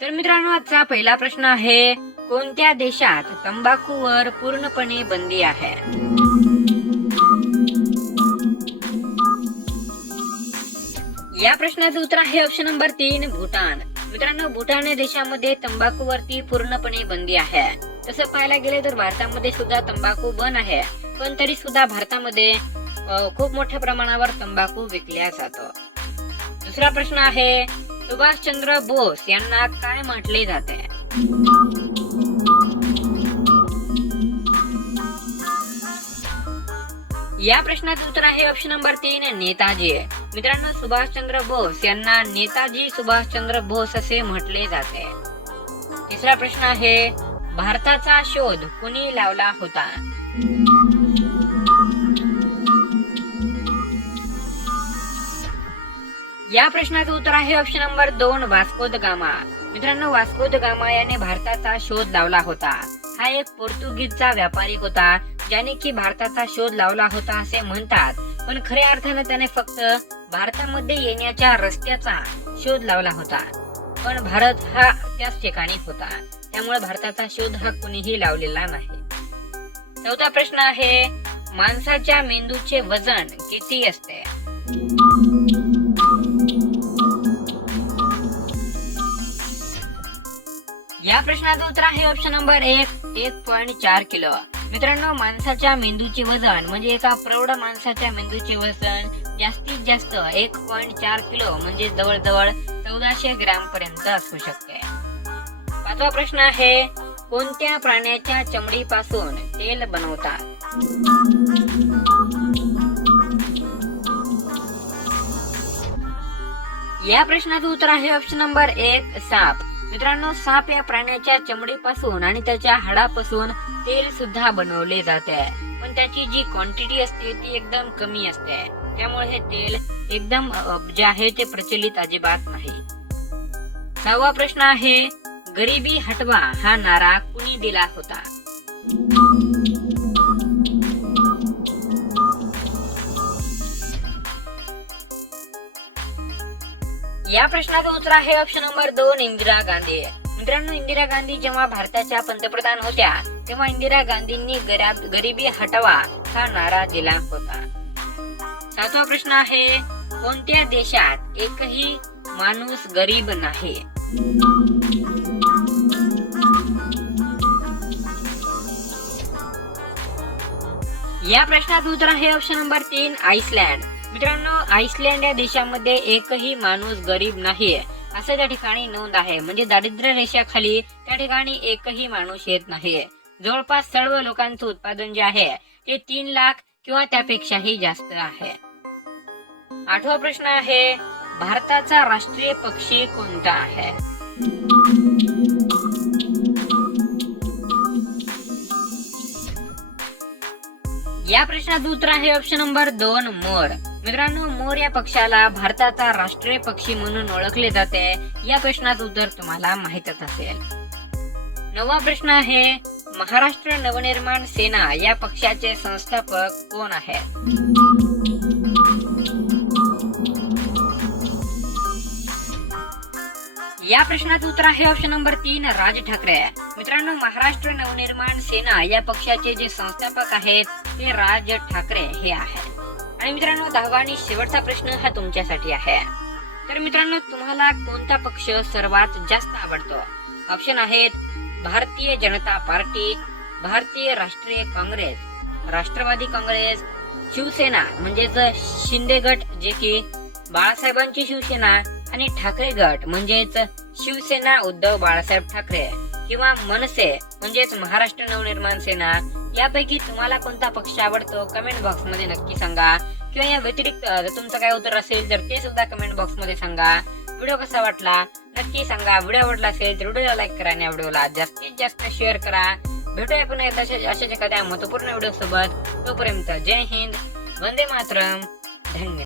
तर मित्रांनो, आजचा पहिला प्रश्न आहे, कोणत्या देशात तंबाखूवर पूर्णपणे बंदी आहे? या प्रश्नाचं उत्तर आहे ऑप्शन नंबर 3, भूटान. मित्रांनो, भूटान या देशामध्ये तंबाखूवरती पूर्णपणे बंदी आहे. तसं पाहायला गेले तर भारतामध्ये सुद्धा तंबाखू बंद आहे, पण तरी सुद्धा भारतामध्ये खूप मोठ्या प्रमाणावर तंबाखू विकल्या जातो. दुसरा प्रश्न आहे, सुभाषचंद्र बोस यांना काय म्हटले जाते? या प्रश्नाचं उत्तर आहे ऑप्शन नंबर 3, नेताजी. मित्रांनो, सुभाषचंद्र बोस यांना नेताजी सुभाषचंद्र बोस असे म्हटले जाते. तिसरा प्रश्न आहे, भारताचा शोध कोणी लावला होता? या प्रश्नाचं उत्तर आहे option number 2, Vasco the gamma. मित्रांनो, वास्को द गामा याने भारताचा शोध लावला होता. हा एक पोर्तुगीजचा व्यापारी होता, ज्याने की भारताचा शोध लावला होता असे म्हणतात, पण खऱ्या अर्थाने त्याने फक्त भारतामध्ये येण्याच्या रस्त्याचा शोध लावला होता. पण भारत हा त्याच ठिकाणी होता, त्यामुळे भारताचा शोध हा कुणीही लावलेला नाही. चौथा प्रश्न आहे, माणसाच्या मेंदूचे वजन किती असते? या प्रश्नाचं उत्तर आहे ऑप्शन नंबर 1.4 किलो. मित्रांनो, माणसाच्या मेंदूचे वजन म्हणजे एका प्रौढ माणसाच्या मेंदूचे वजन जास्तीत जास्त 1.4 किलो म्हणजे जवळजवळ 1400 ग्रॅम पर्यंत असू शकते. पाचवा प्रश्न आहे, कोणत्या प्राण्याच्या चमडीपासून तेल बनवतात? या प्रश्नाचं उत्तर आहे ऑप्शन नंबर 1, साप. मित्रांनो, साप या प्राण्याच्या चमडीपासून आणि त्याच्या हाडापासून तेल सुद्धा बनवले जाते, पण त्याची जी क्वांटिटी असते ती एकदम कमी असते, त्यामुळे हे तेल एकदम जे आहे ते प्रचलित अजिबात नाही. सहावा प्रश्न आहे, गरिबी हटवा हा नारा कुणी दिला होता? या प्रश्नाचं उत्तर आहे ऑप्शन नंबर 2, इंदिरा गांधी. मित्रांनो, इंदिरा गांधी जेव्हा भारताच्या पंतप्रधान होत्या तेव्हा इंदिरा गांधींनी गरिबी हटवा हा नारा दिला होता. सातवा प्रश्न आहे, कोणत्या देशात एकही माणूस गरीब नाही? या प्रश्नाचं उत्तर आहे ऑप्शन नंबर 3, आइसलँड. मित्रांनो, आइसलँड या देशामध्ये एकही माणूस गरीब नाहीये असं त्या ठिकाणी नोंद आहे, म्हणजे दारिद्र्य रेषेखाली त्या ठिकाणी एकही माणूस येत नाहीये. जवळपास सर्व लोकांचं उत्पादन जे आहे ते 3 लाख किंवा त्यापेक्षाही जास्त आहे. आठवा प्रश्न आहे, भारताचा राष्ट्रीय पक्षी कोणता आहे? या प्रश्नाचं उत्तर आहे ऑप्शन नंबर 2, मोर. मित्रांनो, मोर या पक्षाला भारताचा राष्ट्रीय पक्षी म्हणून ओळखले जाते. या प्रश्नाचं उत्तर तुम्हाला माहितच असेल. 9वा प्रश्न आहे, महाराष्ट्र नवनिर्माण सेना या पक्षाचे संस्थापक कोण आहेत? या प्रश्नाचं उत्तर आहे ऑप्शन नंबर 3, राज ठाकरे. मित्रांनो, महाराष्ट्र नवनिर्माण सेना या पक्षाचे जे संस्थापक आहेत ते राज ठाकरे हे आहेत. आणि मित्रांनो, 10वा आणि शेवटचा प्रश्न हा तुमच्यासाठी आहे. तर मित्रांनो, तुम्हाला कोणता पक्ष सर्वात जास्त आवडतो? ऑप्शन आहेत, भारतीय जनता पार्टी, भारतीय राष्ट्रीय काँग्रेस, राष्ट्रवादी काँग्रेस, शिवसेना म्हणजेच शिंदे गट जे की बाळासाहेबांची शिवसेना, आणि ठाकरे गट म्हणजेच शिवसेना उद्धव बाळासाहेब ठाकरे, किंवा मनसे म्हणजेच महाराष्ट्र नवनिर्माण सेना. यापैकी तुम्हाला कोणता पक्ष आवडतो कमेंट बॉक्स मध्ये नक्की सांगा, किंवा या व्यतिरिक्त तुमचं काय उत्तर असेल तर ते सुद्धा कमेंट बॉक्स मध्ये सांगा. व्हिडिओ कसा वाटला नक्की सांगा. व्हिडिओ आवडला असेल तर व्हिडिओला लाईक करा आणि व्हिडिओला जास्तीत जास्त शेअर करा. भेटूया पुन्हा एकदा अशाच एखाद्या महत्त्वपूर्ण व्हिडिओ सोबत. तोपर्यंत जय हिंद, वंदे मातरम, धन्यवाद.